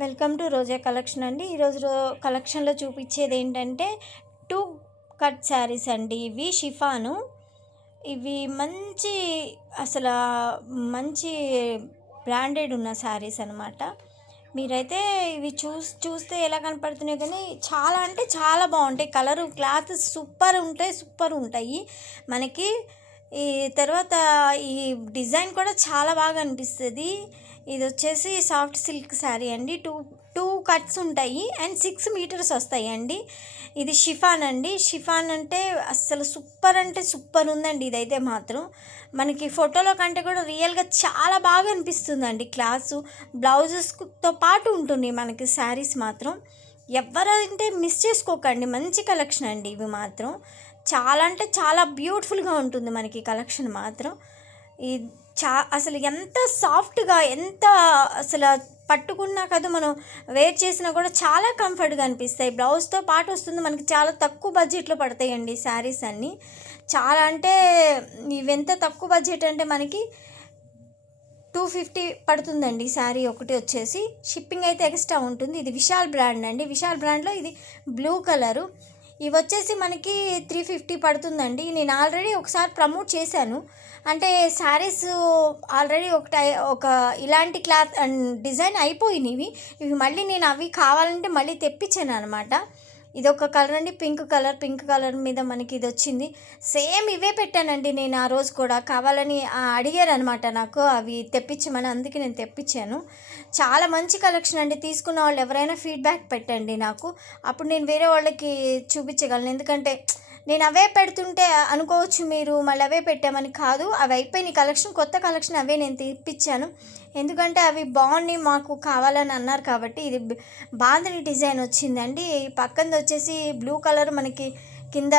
Welcome to Roja collection అండి. ఈరోజు కలెక్షన్లో చూపించేది ఏంటంటే 2 కట్ శారీస్ అండి. ఇవి షిఫాను. ఇవి మంచి అసలు మంచి బ్రాండెడ్ ఉన్న శారీస్ అనమాట. మీరైతే ఇవి చూస్తే ఎలా కనపడుతున్నాయి కానీ చాలా అంటే చాలా బాగుంటాయి. కలరు క్లాత్ సూపర్ ఉంటాయి మనకి. ఈ తర్వాత ఈ డిజైన్ కూడా చాలా బాగా అనిపిస్తుంది. ఇది వచ్చేసి సాఫ్ట్ సిల్క్ శారీ అండి. టూ కట్స్ ఉంటాయి అండ్ 6 మీటర్స్ వస్తాయి అండి. ఇది షిఫాన్ అండి. షిఫాన్ అంటే అస్సలు సూపర్ ఉందండి. ఇదైతే మాత్రం మనకి ఫోటోలో కంటే కూడా రియల్గా చాలా బాగా అనిపిస్తుందండి. క్లాసు బ్లౌజెస్తో పాటు ఉంటుంది మనకి శారీస్ మాత్రం. ఎవరంటే మిస్ చేసుకోకండి, మంచి కలెక్షన్ అండి ఇవి మాత్రం. చాలా అంటే చాలా బ్యూటిఫుల్గా ఉంటుంది మనకి కలెక్షన్ మాత్రం. ఈ అసలు ఎంత సాఫ్ట్గా, ఎంత అసలు పట్టుకున్నా కదా మనం వేర్ చేసినా కూడా చాలా కంఫర్ట్గా అనిపిస్తాయి. బ్లౌజ్తో పాటు వస్తుంది మనకి. చాలా తక్కువ బడ్జెట్లో పడతాయండి శారీస్ అన్నీ. చాలా అంటే ఇవి ఎంత తక్కువ బడ్జెట్ అంటే మనకి 250 పడుతుందండి శారీ ఒకటి వచ్చేసి. షిప్పింగ్ అయితే ఎక్స్ట్రా ఉంటుంది. ఇది విశాల్ బ్రాండ్ అండి. విశాల్ బ్రాండ్లో ఇది బ్లూ కలరు. ఇవి వచ్చేసి మనకి 350 పడుతుందండి. నేను ఆల్రెడీ ఒకసారి ప్రమోట్ చేశాను. అంటే శారీస్ ఆల్రెడీ ఒక ఇలాంటి క్లాత్ అండ్ డిజైన్ అయిపోయినవి. ఇవి మళ్ళీ నేను అవి కావాలంటే మళ్ళీ తెప్పించాను అనమాట. ఇది ఒక కలర్ అండి, పింక్ కలర్ మీద మనకి ఇది వచ్చింది. సేమ్ ఇవే పెట్టానండి నేను ఆ రోజు కూడా. కావాలని అడిగారు అనమాట నాకు అవి తెప్పించమని, అందుకే నేను తెప్పించాను. చాలా మంచి కలెక్షన్ అండి. తీసుకున్న వాళ్ళు ఎవరైనా ఫీడ్బ్యాక్ పెట్టండి నాకు, అప్పుడు నేను వేరే వాళ్ళకి చూపించగలను. ఎందుకంటే నేను అవే పెడుతుంటే అనుకోవచ్చు మీరు మళ్ళీ అవే పెట్టామని. కాదు, అవి అయిపోయిన కలెక్షన్, కొత్త కలెక్షన్ అవే నేను తెప్పించాను. ఎందుకంటే అవి బాగున్నాయి మాకు కావాలని అన్నారు కాబట్టి. ఇది బాందిని డిజైన్ వచ్చిందండి. పక్కనది వచ్చేసి బ్లూ కలర్ మనకి కింద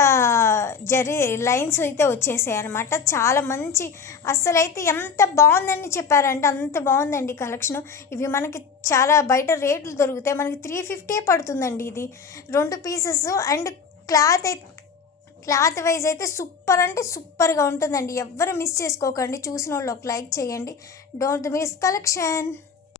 జరీ లైన్స్ అయితే వచ్చేసాయి అనమాట. చాలా మంచి, అస్సలైతే ఎంత బాగుందని చెప్పారంటే అంత బాగుందండి కలెక్షను. ఇవి మనకి చాలా బయట రేట్లు దొరుకుతాయి. మనకి 350 పడుతుందండి ఇది 2 పీసెస్. అండ్ క్లాత్ వైజ్ అయితే సూపర్ అంటే సూపర్గా ఉంటుందండి. ఎవ్వరు మిస్ చేసుకోకండి. చూసిన వాళ్ళు ఒక లైక్ చేయండి. Don't miss collection.